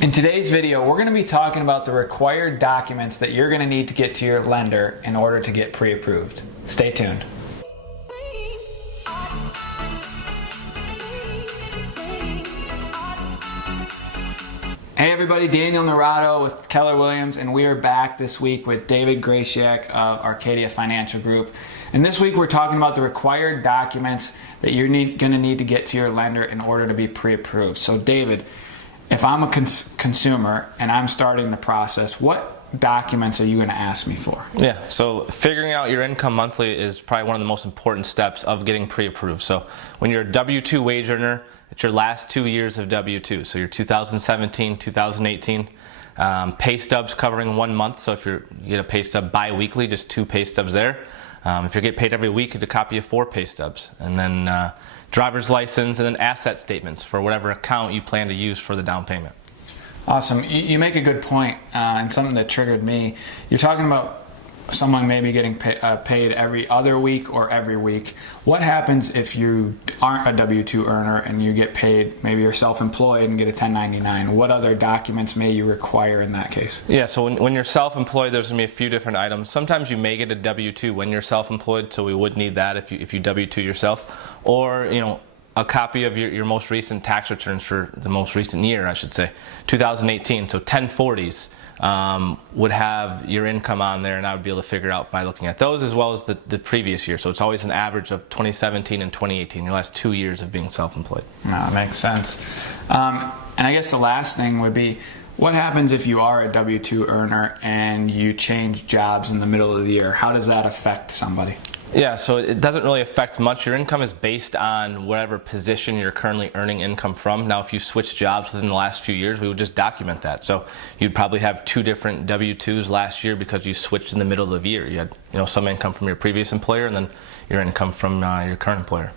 In today's video, we're going to be talking about the required documents that you're going to need to get to your lender in order to get pre-approved. Stay tuned. Hey everybody, Daniel Narado with Keller Williams, and we are back this week with David Grasiak of Arcadia Financial Group. And this week we're talking about the required documents that you're going to need to get to your lender in order to be pre-approved. So David, if I'm a consumer and I'm starting the process, what documents are you going to ask me for? Yeah, so figuring out your income monthly is probably one of the most important steps of getting pre-approved. So when you're a W-2 wage earner, it's your last 2 years of W-2. So your 2017, 2018 pay stubs covering 1 month. So if you get a pay stub bi-weekly, just 2 pay stubs there. If you get paid every week, get a copy of 4 pay stubs. And then driver's license, and then asset statements for whatever account you plan to use for the down payment. Awesome. You make a good point, and something that triggered me. You're talking about someone maybe getting paid every other week or every week. What happens if you aren't a W-2 earner and you get paid, maybe you're self-employed and get a 1099? What other documents may you require in that case? Yeah, so when you're self-employed, there's going to be a few different items. Sometimes you may get a W-2 when you're self-employed, so we would need that if you W-2 yourself. Or, a copy of your most recent tax returns for the most recent year, I should say, 2018. So 1040s would have your income on there, and I would be able to figure out by looking at those as well as the previous year. So it's always an average of 2017 and 2018, your last 2 years of being self-employed. No, that makes sense. And I guess the last thing would be, what happens if you are a W-2 earner and you change jobs in the middle of the year? How does that affect somebody? Yeah, so it doesn't really affect much. Your income is based on whatever position you're currently earning income from. Now, if you switch jobs within the last few years, we would just document that. So you'd probably have 2 different W-2s last year because you switched in the middle of the year. You had some income from your previous employer and then your income from your current employer.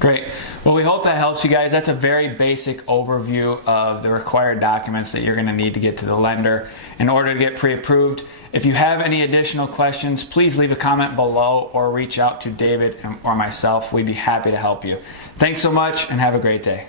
Great. Well, we hope that helps you guys. That's a very basic overview of the required documents that you're going to need to get to the lender in order to get pre-approved. If you have any additional questions, please leave a comment below or reach out to David or myself. We'd be happy to help you. Thanks so much and have a great day.